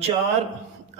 4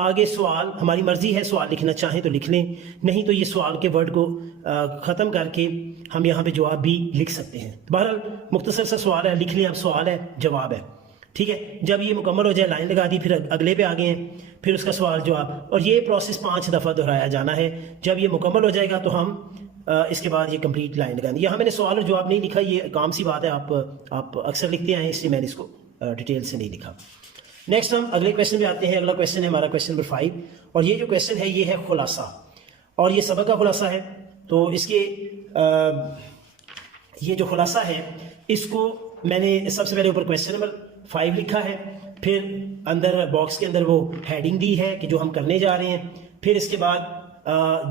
آگے سوال ہماری مرضی ہے، سوال لکھنا چاہیں تو لکھ لیں، نہیں تو یہ سوال کے ورڈ کو ختم کر کے ہم یہاں پہ جواب بھی لکھ سکتے ہیں۔ بہرحال مختصر سا سوال ہے، لکھ لیں، اب سوال ہے جواب ہے، ٹھیک ہے۔ جب یہ مکمل ہو جائے لائن لگا دی، پھر اگلے پہ آگے ہیں، پھر اس کا سوال جواب، اور یہ پروسیس 5 دفعہ دہرایا جانا ہے۔ جب یہ مکمل ہو جائے گا تو ہم اس کے بعد یہ کمپلیٹ لائن لگا دیں۔ یہاں میں نے سوال اور جواب نہیں لکھا، یہ کام سی بات ہے، آپ اکثر لکھتے ہیں، اس لیے میں نے اس کو ڈیٹیل سے نہیں لکھا۔ نیکسٹ ہم اگلے کویشچن پہ آتے ہیں۔ اگلا کویشچن ہے ہمارا کویشچن نمبر 5، اور یہ جو کویشچن ہے یہ ہے خلاصہ، اور یہ سبق کا خلاصہ ہے۔ تو اس کے یہ جو خلاصہ ہے اس کو میں نے سب سے پہلے اوپر کویشچن نمبر 5 لکھا ہے، پھر اندر باکس کے اندر وہ ہیڈنگ دی ہے کہ جو ہم کرنے جا رہے ہیں، پھر اس کے بعد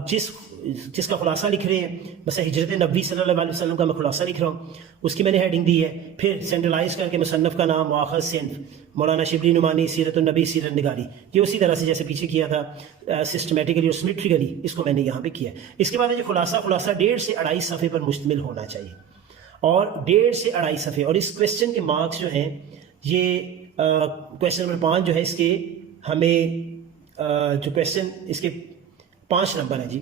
جس کا خلاصہ لکھ رہے ہیں، مثلا ہجرت نبوی صلی اللہ علیہ وسلم کا میں خلاصہ لکھ رہا ہوں، اس کی میں نے ہیڈنگ دی ہے، پھر سینٹرلائز کر کے مصنف کا نام، مؤخذ صنف مولانا شبلی نعمانی، سیرت النبی، سیرت نگاری، یہ اسی طرح سے جیسے پیچھے کیا تھا سسٹمیٹیکلی اور سمیٹریکلی، اس کو میں نے یہاں پہ کیا۔ اس کے بعد یہ خلاصہ 1.5 سے 2.5 صفحے پر مشتمل ہونا چاہیے، اور 1.5 سے 2.5 صفحے، اور اس کویشچن کے مارکس جو ہیں یہ کویشچن نمبر 5 جو ہے اس کے ہمیں جو کویشچن اس کے 5 نمبر ہیں جی۔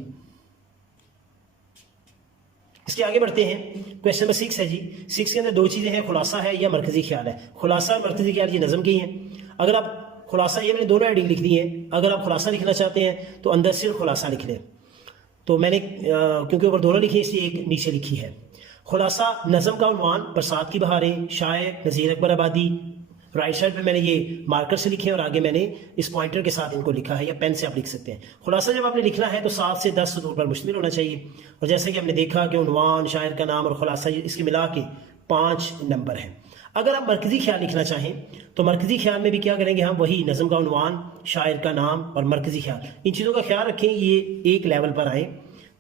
اس کے آگے بڑھتے ہیں، کویشچن نمبر 6 ہے جی۔ 6 کے اندر 2 چیزیں ہیں، خلاصہ ہے یا مرکزی خیال ہے۔ خلاصہ اور مرکزی خیال یہ نظم کی ہیں۔ اگر آپ خلاصہ، یہ میں نے دونوں ہیڈنگ لکھ دی ہیں، اگر آپ خلاصہ لکھنا چاہتے ہیں تو اندر صرف خلاصہ لکھ لیں، تو میں نے کیونکہ اوپر دونوں لکھی اس لیے ایک نیچے لکھی ہے۔ خلاصہ نظم کا عنوان برسات کی بہاریں، شاعر نذیر اکبر آبادی، رائٹ سائڈ پہ میں نے یہ مارکر سے لکھے ہیں اور آگے میں نے اس پوائنٹر کے ساتھ ان کو لکھا ہے، یا پین سے آپ لکھ سکتے ہیں۔ خلاصہ جب آپ نے لکھنا ہے تو 7 سے 10 سطور پر مشتمل ہونا چاہیے، اور جیسے کہ ہم نے دیکھا کہ عنوان، شاعر کا نام اور خلاصہ اس کے ملا کے 5 نمبر ہیں۔ اگر آپ مرکزی خیال لکھنا چاہیں تو مرکزی خیال میں بھی کیا کریں گے ہم، وہی نظم کا عنوان، شاعر کا نام اور مرکزی خیال، ان چیزوں کا خیال رکھیں، یہ ایک لیول پر آئیں،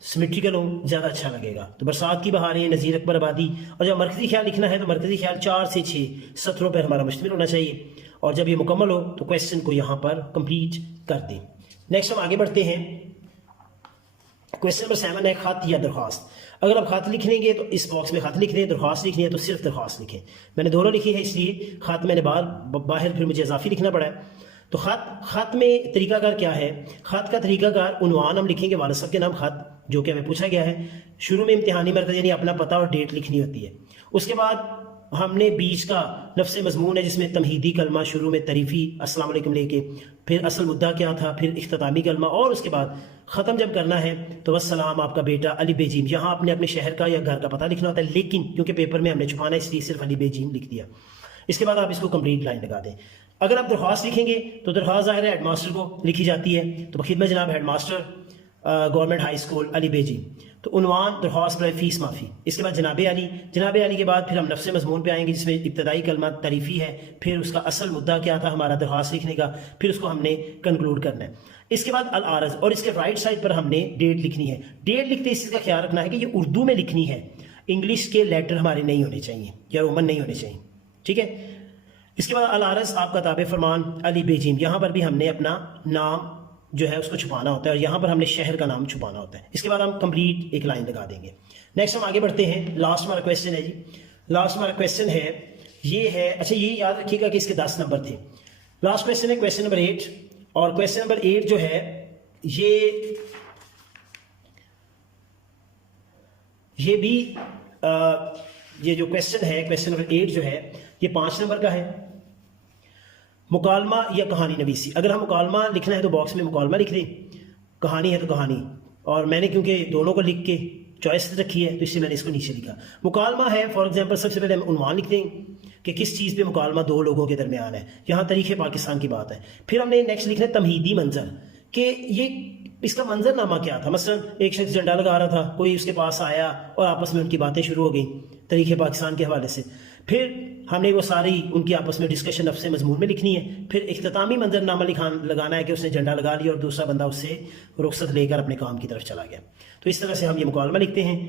سمیٹریکل ہو، زیادہ اچھا لگے گا۔ تو برسات کی بہاریں، نذیر اکبر آبادی، اور جب مرکزی خیال لکھنا ہے تو مرکزی خیال 4 سے 6 سطروں پر ہمارا مشتمل ہونا چاہیے، اور جب یہ مکمل ہو تو کویشچن کو یہاں پر کمپلیٹ کر دیں۔ نیکسٹ ہم آگے بڑھتے ہیں، کویشچن نمبر 7 ہے خط یا درخواست۔ اگر آپ خط لکھ لیں گے تو اس باکس میں خط لکھ دیں، درخواست لکھنی ہے تو صرف درخواست لکھیں۔ میں نے دونوں لکھی ہے، اس لیے خط میں نے باہر پھر مجھے اضافی لکھنا پڑا ہے۔ تو خط میں طریقہ کار کیا ہے؟ خط کا طریقہ کار، عنوان ہم لکھیں گے والد صاحب کے نام خط، جو کہ ہمیں پوچھا گیا ہے، شروع میں امتحانی مرکز یعنی اپنا پتہ اور ڈیٹ لکھنی ہوتی ہے۔ اس کے بعد ہم نے بیچ کا لفظ مضمون ہے جس میں تمہیدی کلمہ، شروع میں تعریفی السلام علیکم لے کے، پھر اصل مدعا کیا تھا، پھر اختتامی کلمہ، اور اس کے بعد ختم جب کرنا ہے تو والسلام آپ کا بیٹا علی بے جیم۔ یہاں آپ نے اپنے شہر کا یا گھر کا پتہ لکھنا ہوتا ہے، لیکن کیونکہ پیپر میں ہم نے چھپانا ہے اس لیے صرف علی بے جیم لکھ دیا۔ اس کے بعد آپ اس کو کمپلیٹ لائن لگا دیں۔ اگر آپ درخواست لکھیں گے تو درخواست ظاہر ہے ہیڈ ماسٹر کو لکھی جاتی ہے، تو بخدمت جناب head master government high school علی بے جیم۔ تو عنوان درخواست برائے فیس معافی، اس کے بعد جناب علی، جناب علی کے بعد پھر ہم لفظ مضمون پہ آئیں گے جس میں ابتدائی کلمہ تعریفی ہے، پھر اس کا اصل مدعا کیا تھا ہمارا درخواست لکھنے کا، پھر اس کو ہم نے کنکلوڈ کرنا ہے۔ اس کے بعد العارض، اور اس کے رائٹ سائڈ پر ہم نے ڈیٹ لکھنی ہے۔ ڈیٹ لکھتے اس چیز کا خیال رکھنا ہے کہ یہ اردو میں لکھنی ہے، انگلش کے لیٹر ہمارے نہیں ہونے چاہیے یا رومن نہیں ہونے چاہیے، ٹھیک ہے۔ اس کے بعد العارض آپ کا تابع فرمان علی بے جیم، یہاں پر بھی ہم نے اپنا نام جو ہے اس کو چھپانا ہوتا ہے، اور یہاں پر ہم نے شہر کا نام چھپانا ہوتا ہے۔ اس کے بعد ہم کمپلیٹ ایک لائن لگا دیں گے۔ نیکسٹ ہم آگے بڑھتے ہیں، لاسٹ ہمارا کویشچن ہے جی۔ لاسٹ ہمارا کویشچن ہے، یہ ہے، اچھا یہ یاد رکھیے گا کہ اس کے 10 نمبر تھے۔ لاسٹ کویشچن ہے کویشچن نمبر 8، اور کویشچن نمبر 8 جو ہے یہ بھی یہ جو کویشچن ہے کویشچن نمبر 8 جو ہے یہ 5 نمبر کا ہے۔ مکالمہ یا کہانی نویسی، اگر ہم مکالمہ لکھنا ہے تو باکس میں مکالمہ لکھ دیں، کہانی ہے تو کہانی، اور میں نے کیونکہ دونوں کو لکھ کے چوائس رکھی ہے تو اس لیے میں نے اس کو نیچے لکھا۔ مکالمہ ہے فار ایگزامپل، سب سے پہلے ہم عنوان لکھ دیں کہ کس چیز پہ مکالمہ 2 لوگوں کے درمیان ہے، یہاں تاریخ پاکستان کی بات ہے۔ پھر ہم نے نیکسٹ لکھنا ہے تمہیدی منظر، کہ یہ اس کا منظر نامہ کیا تھا، مثلا ایک شخص جھنڈا لگا رہا تھا، کوئی اس کے پاس آیا اور آپس میں ان کی باتیں شروع ہو گئیں تاریخ پاکستان کے حوالے سے۔ پھر ہم نے وہ ساری ان کی آپس میں ڈسکشن لفظ مضمون میں لکھنی ہے۔ پھر اختتامی منظر نامہ لگانا ہے کہ اس نے جھنڈا لگا لیا اور دوسرا بندہ اس سے رخصت لے کر اپنے کام کی طرف چلا گیا۔ تو اس طرح سے ہم یہ مکالمہ لکھتے ہیں۔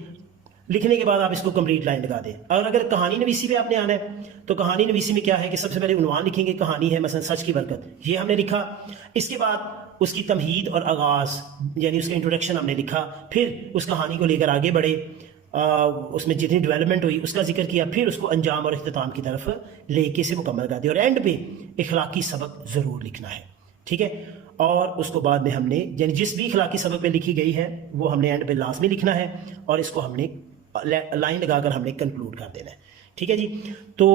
لکھنے کے بعد آپ اس کو کمپلیٹ لائن لگا دیں۔ اور اگر کہانی نویسی پہ آپ نے آنا ہے تو کہانی نویسی میں کیا ہے کہ سب سے پہلے عنوان لکھیں گے، کہانی ہے مثلا سچ کی برکت، یہ ہم نے لکھا۔ اس کے بعد اس کی تمہید اور آغاز یعنی اس کا انٹروڈکشن ہم نے لکھا، پھر اس کہانی کو لے کر آگے بڑھے، اس میں جتنی ڈیولپمنٹ ہوئی اس کا ذکر کیا، پھر اس کو انجام اور اختتام کی طرف لے کے اسے مکمل کر دیا، اور اینڈ پہ اخلاقی سبق ضرور لکھنا ہے، ٹھیک ہے. اور اس کو بعد میں ہم نے یعنی جس بھی اخلاقی سبق میں لکھی گئی ہے وہ ہم نے اینڈ پہ لاسٹ میں لکھنا ہے اور اس کو ہم نے لائن لگا کر ہم نے کنکلوڈ کر دینا ہے. ٹھیک ہے جی. تو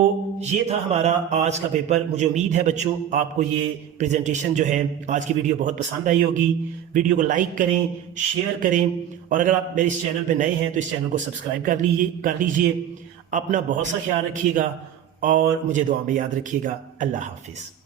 یہ تھا ہمارا آج کا پیپر. مجھے امید ہے بچوں آپ کو یہ پریزنٹیشن جو ہے آج کی ویڈیو بہت پسند آئی ہوگی. ویڈیو کو لائک کریں, شیئر کریں, اور اگر آپ میرے اس چینل پہ نئے ہیں تو اس چینل کو سبسکرائب کر لیجئے. اپنا بہت سا خیال رکھیے گا اور مجھے دعا میں یاد رکھیے گا. اللہ حافظ.